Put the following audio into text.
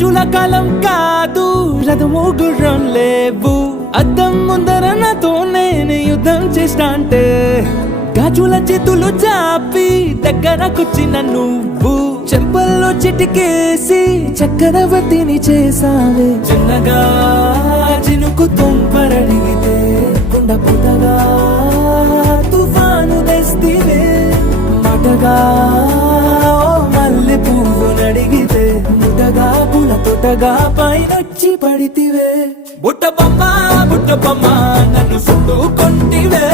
రాజుల కాలం కాదు, రథము గుర్రం లేవు, అద్దం ముందర నాతో నేను యుద్ధం చేస్తా అంటే గాజుల చేతులు చాపి దగ్గరకొచ్చిన నువ్వు చెంపల్లో చిటికేసి చక్రవర్తిని చేసావే. చిన్నగా చినుకు తుంపరడిగితే కుండ పుటగా తుఫాను తెస్తివే. మాటగా మల్లె పువ్వు నడిగితే ముటగా పుల తొటగా పైనొచ్చి పడితివే. బుట్ట బొమ్మ నన్ను చుట్టూ కొంటివే.